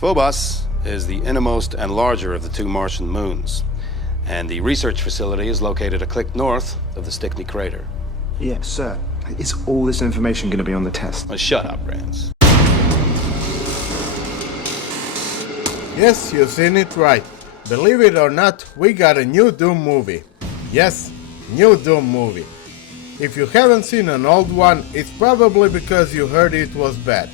Phobos is the innermost and larger of the two Martian moons, and the research facility is located a click north of the Stickney crater. Yes, sir. Is all this information going to be on the test? Well, shut up, Rance. Yes, you've seen it right. Believe it or not, we got a new Doom movie. Yes, new Doom movie. If you haven't seen an old one, it's probably because you heard it was bad.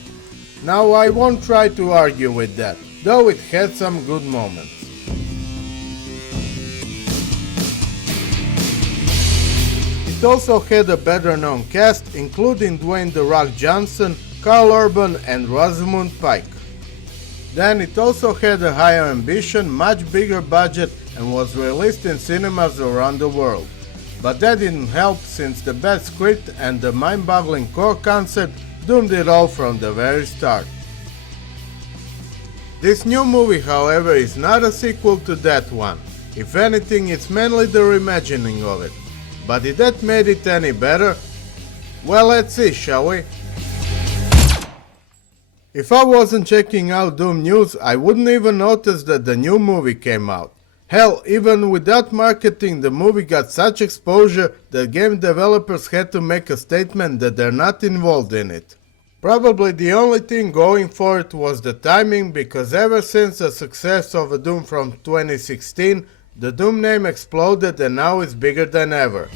Now I won't try to argue with that, though it had some good moments. It also had a better known cast, including Dwayne "The Rock" Johnson, Carl Urban and Rosamund Pike. Then it also had a higher ambition, much bigger budget, and was released in cinemas around the world. But that didn't help, since the bad script and the mind-boggling core concept doomed it all from the very start. This new movie, however, is not a sequel to that one. If anything, it's mainly the reimagining of it. But did that make it any better? Well, let's see, shall we? If I wasn't checking out Doom News, I wouldn't even notice that the new movie came out. Hell, even without marketing, the movie got such exposure that game developers had to make a statement that they're not involved in it. Probably the only thing going for it was the timing, because ever since the success of a Doom from 2016, the Doom name exploded and now is bigger than ever.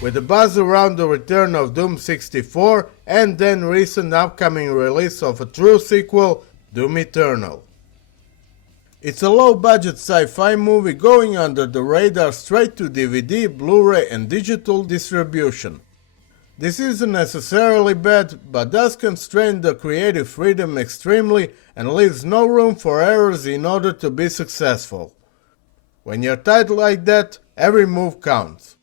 With the buzz around the return of Doom 64 and then recent upcoming release of a true sequel, Doom Eternal. It's a low-budget sci-fi movie going under the radar straight to DVD, Blu-ray and digital distribution. This isn't necessarily bad, but does constrain the creative freedom extremely and leaves no room for errors in order to be successful. When you're tight like that, every move counts.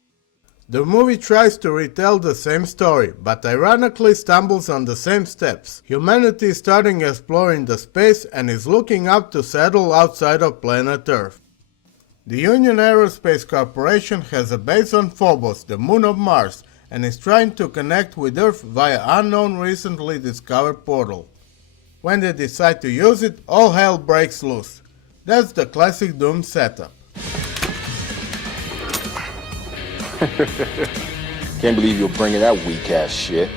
The movie tries to retell the same story, but ironically stumbles on the same steps. Humanity is starting exploring the space and is looking up to settle outside of planet Earth. The Union Aerospace Corporation has a base on Phobos, the moon of Mars, and is trying to connect with Earth via unknown recently discovered portal. When they decide to use it, all hell breaks loose. That's the classic Doom setup. Can't believe you're bringing that weak ass shit.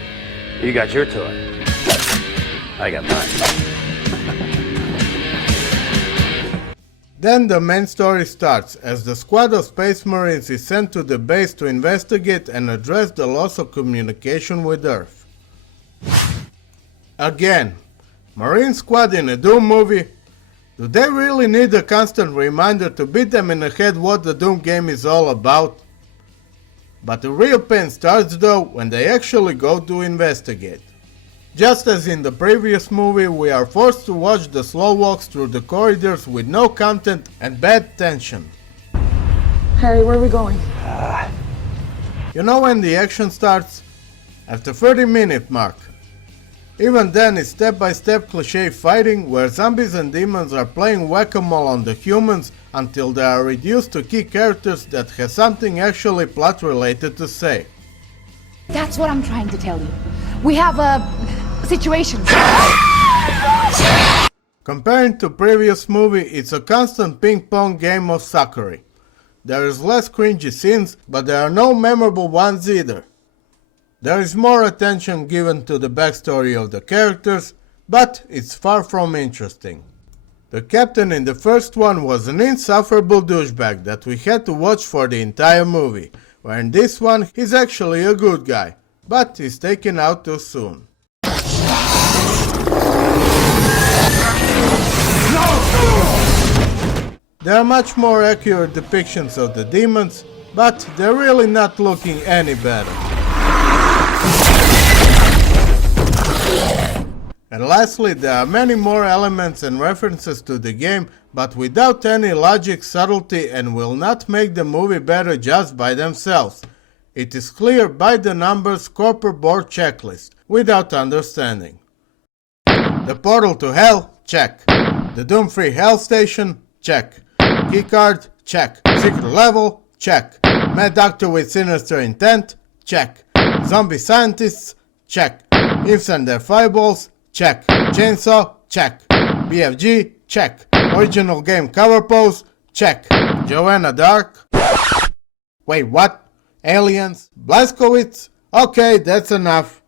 You got your toy. I got mine. Then the main story starts, as the squad of Space Marines is sent to the base to investigate and address the loss of communication with Earth. Again, Marine Squad in a Doom movie? Do they really need a constant reminder to beat them in the head what the Doom game is all about? But the real pain starts though when they actually go to investigate. Just as in the previous movie, we are forced to watch the slow walks through the corridors with no content and bad tension. Harry, where are we going? You know when the action starts? At the 30-minute mark. Even then it's step-by-step cliché fighting where zombies and demons are playing whack-a-mole on the humans until they are reduced to key characters that have something actually plot-related to say. That's what I'm trying to tell you. We have a situation. Comparing to previous movie, it's a constant ping-pong game of suckery. There is less cringy scenes, but there are no memorable ones either. There is more attention given to the backstory of the characters, but it's far from interesting. The captain in the first one was an insufferable douchebag that we had to watch for the entire movie, where in this one he's actually a good guy, but he's taken out too soon. There are much more accurate depictions of the demons, but they're really not looking any better. And lastly, there are many more elements and references to the game, but without any logic, subtlety, and will not make the movie better just by themselves. It is clear by the numbers corporate board checklist, without understanding. The portal to hell? Check. The Doom-free hell station? Check. Keycard? Check. Secret level? Check. Mad Doctor with sinister intent? Check. Zombie scientists? Check. Imps and their fireballs? Check. Chainsaw? Check. BFG, check. Original game cover pose, check. Joanna Dark. Wait, what? Aliens? Blazkowicz? Okay, that's enough.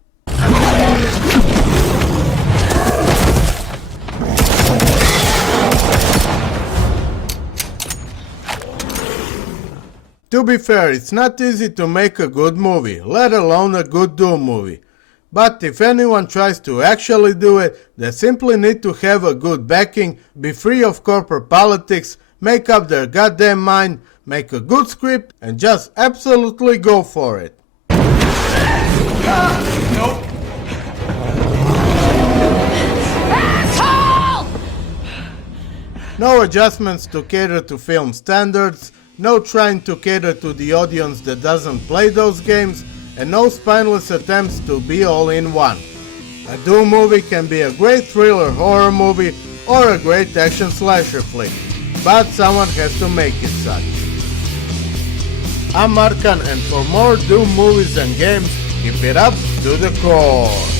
To be fair, it's not easy to make a good movie, let alone a good Doom movie. But if anyone tries to actually do it, they simply need to have a good backing, be free of corporate politics, make up their goddamn mind, make a good script, and just absolutely go for it. Asshole! No adjustments to cater to film standards, no trying to cater to the audience that doesn't play those games, and no spineless attempts to be all in one. A Doom movie can be a great thriller horror movie or a great action slasher flick, but someone has to make it such. I'm Markan, and for more Doom movies and games, keep it up to the core.